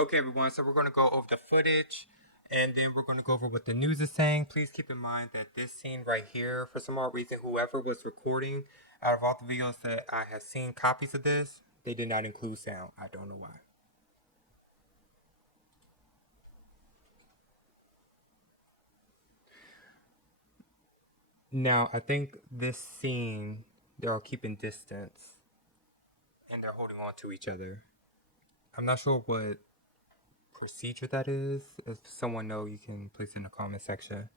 Okay, everyone, so we're going to go over the footage and then we're going to go over what the news is saying. Please keep in mind that this scene right here, for some odd reason, whoever was recording, out of all the videos that I have seen copies of this, they did not include sound. I don't know why. Now, I think this scene, they're all keeping distance and they're holding on to each other. I'm not sure what procedure that is. If someone knows, you can place it in the comment section.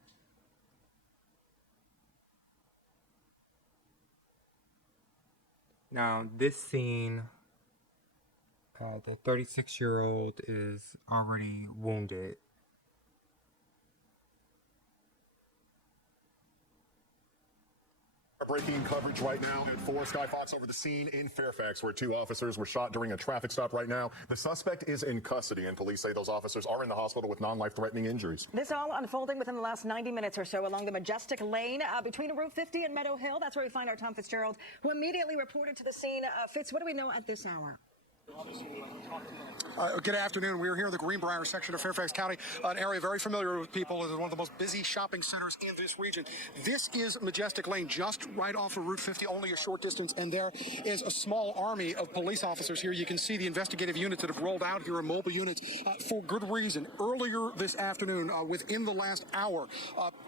Now, this scene, the 36-year-old is already wounded. Breaking coverage right now at 4 Sky Fox over the scene in Fairfax where 2 officers were shot during a traffic stop right now. The suspect is in custody and police say those officers are in the hospital with non-life-threatening injuries. This all unfolding within the last 90 minutes or so along the Majestic Lane between Route 50 and Meadow Hill. That's where we find our Tom Fitzgerald, who immediately reported to the scene. Fitz, what do we know at this hour? Good afternoon. We're here in the Greenbrier section of Fairfax County, an area very familiar with people. It is one of the most busy shopping centers in this region. This is Majestic Lane, just right off of Route 50, only a short distance, and there is a small army of police officers here. You can see the investigative units that have rolled out here are mobile units for good reason. Earlier this afternoon, within the last hour,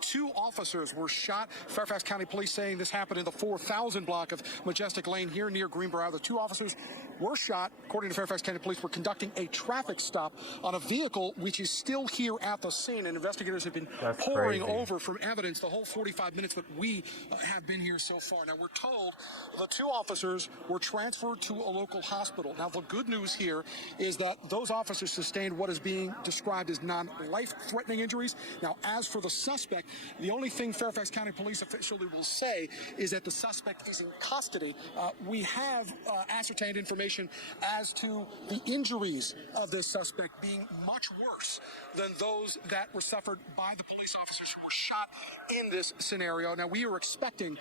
2 officers were shot. Fairfax County Police saying this happened in the 4000 block of Majestic Lane here near Greenbrier. The 2 officers were shot. According to Fairfax County Police, were conducting a traffic stop on a vehicle which is still here at the scene, and investigators have been pouring over from evidence the whole 45 minutes that we have been here so far. Now, we're told the 2 officers were transferred to a local hospital. Now, the good news here is that those officers sustained what is being described as non-life-threatening injuries. Now, as for the suspect, the only thing Fairfax County Police officially will say is that the suspect is in custody. We have ascertained information as to the injuries of this suspect being much worse than those that were suffered by the police officers who were shot in this scenario. Now, we are expecting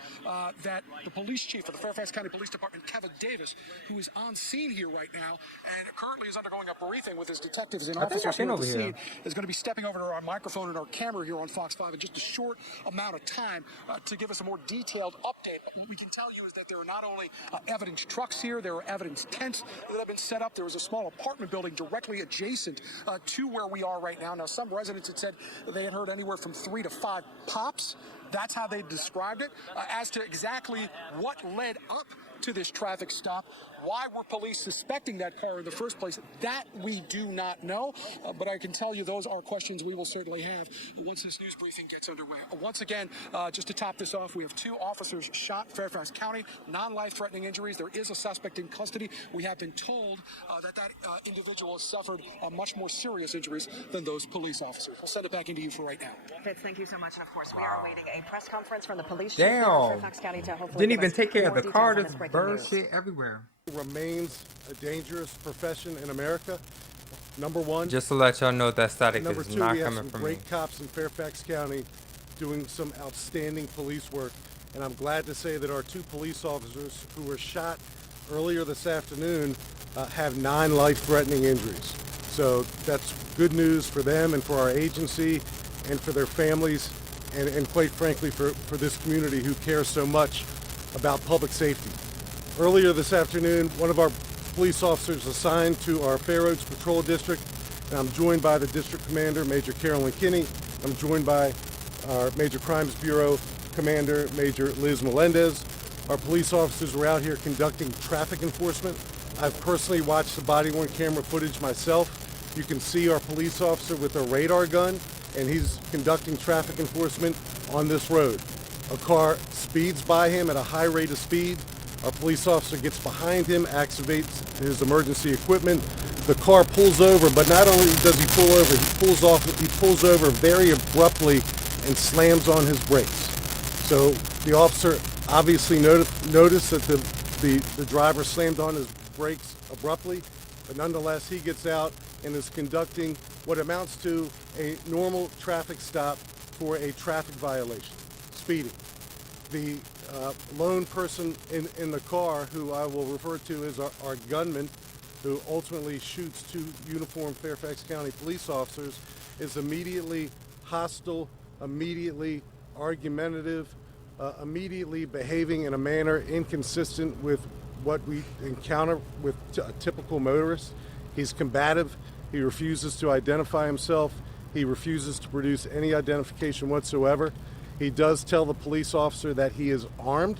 that the police chief of the Fairfax County Police Department, Kevin Davis, who is on scene here right now and currently is undergoing a briefing with his detectives and officers here at the scene, is going to be stepping over to our microphone and our camera here on Fox 5 in just a short amount of time to give us a more detailed update. What we can tell you is that there are not only evidence trucks here, there are evidence tents that have been set up. There was a small apartment building directly adjacent to where we are right now. Now, some residents had said that they had heard anywhere from 3 to 5 pops. That's how they described it. As to exactly what led up to this traffic stop, why were police suspecting that car in the first place, that we do not know. But I can tell you those are questions we will certainly have once this news briefing gets underway. Once again, just to top this off, we have 2 officers shot, Fairfax County, non-life-threatening injuries. There is a suspect in custody. We have been told that individual has suffered much more serious injuries than those police officers. We'll send it back into you for right now. Fitz, thank you so much. And of course, we are awaiting a press conference from the police chief of Fairfax County to hopefully didn't even take care of the car. There's bird shit everywhere. Remains a dangerous profession in America. Number one, just to let y'all know that static number is two, not we have coming some from great me. cops in Fairfax County doing some outstanding police work, and I'm glad to say that our 2 police officers who were shot earlier this afternoon have non-life-threatening injuries. So that's good news for them and for our agency and for their families and quite frankly for this community who cares so much about public safety. Earlier this afternoon, one of our police officers assigned to our Fair Oaks Patrol District, and I'm joined by the District Commander, Major Carolyn Kinney. I'm joined by our Major Crimes Bureau Commander, Major Liz Melendez. Our police officers were out here conducting traffic enforcement. I've personally watched the body-worn camera footage myself. You can see our police officer with a radar gun, and he's conducting traffic enforcement on this road. A car speeds by him at a high rate of speed. Our police officer gets behind him, activates his emergency equipment. The car pulls over, but not only does he pull over, he pulls over very abruptly and slams on his brakes. So the officer obviously noticed that the driver slammed on his brakes abruptly, but nonetheless he gets out and is conducting what amounts to a normal traffic stop for a traffic violation, speeding. The lone person in the car, who I will refer to as our gunman, who ultimately shoots two uniformed Fairfax County police officers, is immediately hostile, immediately argumentative, immediately behaving in a manner inconsistent with what we encounter with a typical motorist. He's combative. He refuses to identify himself. He refuses to produce any identification whatsoever. He does tell the police officer that he is armed.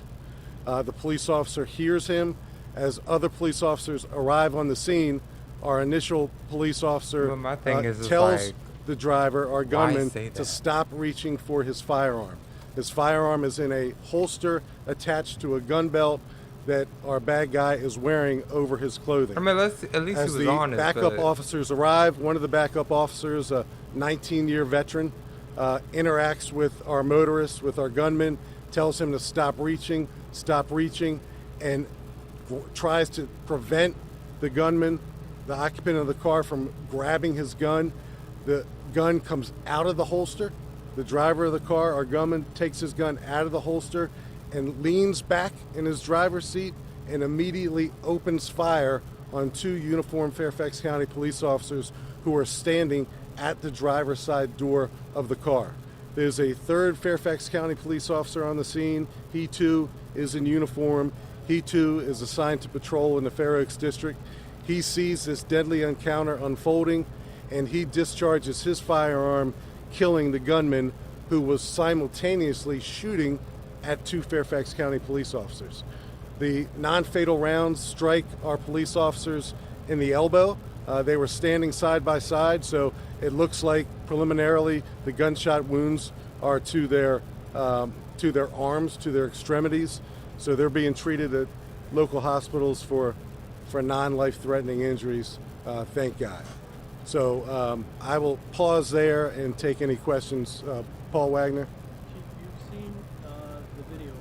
The police officer hears him. As other police officers arrive on the scene, our initial police officer Well, my thing is tells like, the driver, our why gunman, say to that? stop reaching for his firearm. His firearm is in a holster attached to a gun belt that our bad guy is wearing over his clothing. I mean, at least As he was the honest. backup but officers arrive, one of the backup officers, a 19-year veteran, interacts with our motorist, with our gunman, tells him to stop reaching, and tries to prevent the gunman, the occupant of the car, from grabbing his gun. The gun comes out of the holster. The driver of the car, our gunman, takes his gun out of the holster and leans back in his driver's seat and immediately opens fire on two uniformed Fairfax County police officers who are standing at the driver's side door of the car. There's a third Fairfax County police officer on the scene. He too is in uniform. He too is assigned to patrol in the Fair Oaks district. He sees this deadly encounter unfolding, and he discharges his firearm, killing the gunman who was simultaneously shooting at two Fairfax County police officers. The non-fatal rounds strike our police officers in the elbow. They were standing side by side, so it looks like preliminarily the gunshot wounds are to their arms, to their extremities. So they're being treated at local hospitals for non-life-threatening injuries, thank God. So I will pause there and take any questions. Paul Wagner. Chief, you've seen the video.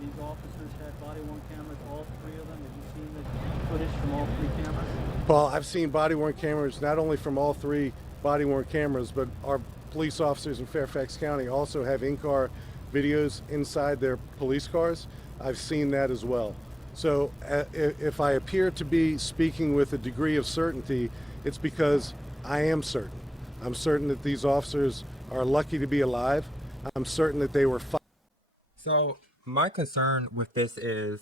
These officers had body-worn cameras, all three of them. Have you seen the footage from all three cameras? Paul, I've seen body-worn cameras not only from all three body-worn cameras, but our police officers in Fairfax County also have in-car videos inside their police cars. I've seen that as well. So if I appear to be speaking with a degree of certainty, it's because I am certain. I'm certain that these officers are lucky to be alive. I'm certain that they were So my concern with this is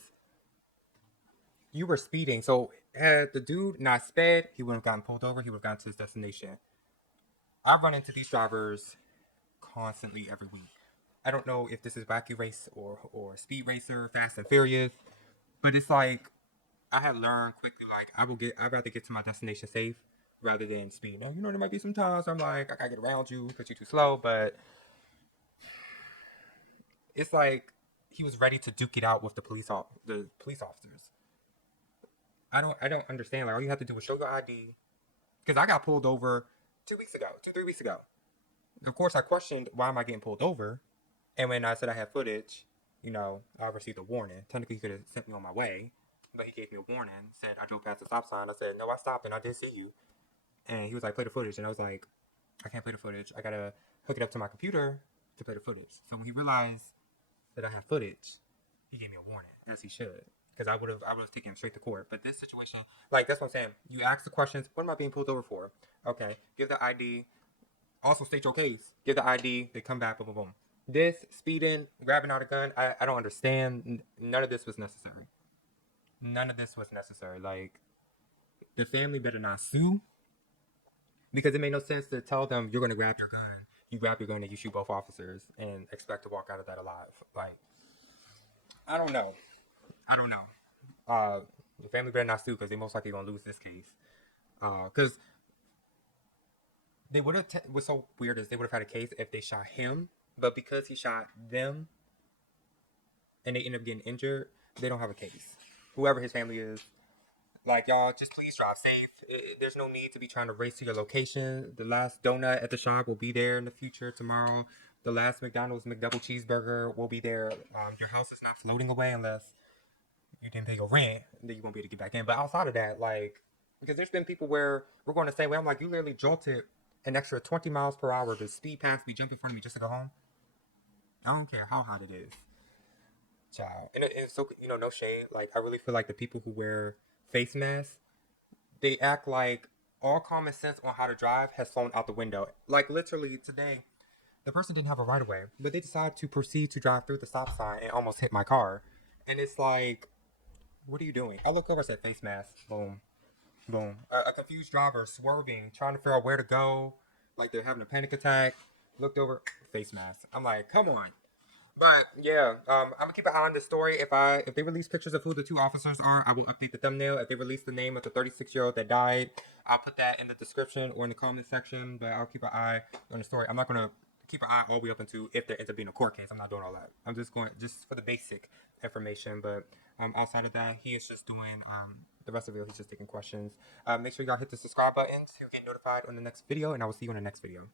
you were speeding. So had the dude not sped, he wouldn't have gotten pulled over. He would have gotten to his destination. I run into these drivers constantly every week. I don't know if this is Wacky Race or Speed Racer, Fast and Furious, but it's like I had learned quickly, like I'd rather get to my destination safe rather than speed. Now, you know, there might be some times I'm like, I gotta get around you because you're too slow, but it's like he was ready to duke it out with the police officers. I don't understand. Like, all you have to do is show your ID. Because I got pulled over 3 weeks ago. Of course, I questioned why am I getting pulled over, and when I said I had footage, you know, I received a warning. Technically, he could have sent me on my way, but he gave me a warning. Said I drove past the stop sign. I said no, I stopped and I did see you. And he was like, play the footage, and I was like, I can't play the footage. I gotta hook it up to my computer to play the footage. So when he realized that I have footage, he gave me a warning, as he should. Because I would have taken him straight to court. But this situation, like, that's what I'm saying. You ask the questions, what am I being pulled over for? Okay, give the ID. Also state your case. Give the ID. They come back, boom, boom, boom. This, speeding, grabbing out a gun, I don't understand. None of this was necessary. None of this was necessary. Like, the family better not sue. Because it made no sense to tell them you're going to grab your gun. You grab your gun and you shoot both officers and expect to walk out of that alive. Like, I don't know. The family better not sue because they most likely gonna lose this case. Because they would have. What's so weird is they would have had a case if they shot him, but because he shot them, and they end up getting injured, they don't have a case. Whoever his family is, like, y'all, just please drive safe. There's no need to be trying to race to your location. The last donut at the shop will be there in the future tomorrow. The last McDonald's McDouble cheeseburger will be there. Your house is not floating away unless you didn't pay your rent, then you won't be able to get back in. But outside of that, like, because there's been people where we're going the same way. I'm like, you literally jolted an extra 20 miles per hour to speed past me, jump in front of me just to go home. I don't care how hot it is, child. And it's so, you know, no shade. Like, I really feel like the people who wear face masks, they act like all common sense on how to drive has flown out the window. Like literally today, the person didn't have a right of way, but they decided to proceed to drive through the stop sign and almost hit my car. And it's like, what are you doing? I look over and say, face mask. Boom. Boom. A confused driver swerving, trying to figure out where to go, like they're having a panic attack. Looked over, face mask. I'm like, come on. But yeah, I'm gonna keep an eye on this story. If they release pictures of who the two officers are, I will update the thumbnail. If they release the name of the 36-year-old that died, I'll put that in the description or in the comment section. But I'll keep an eye on the story. I'm not gonna keep an eye all the way up into if there ends up being a court case. I'm not doing all that. I'm just going just for the basic information. But outside of that, he is just doing the rest of the video. He's just taking questions. Make sure y'all hit the subscribe button to get notified on the next video, and I will see you in the next video.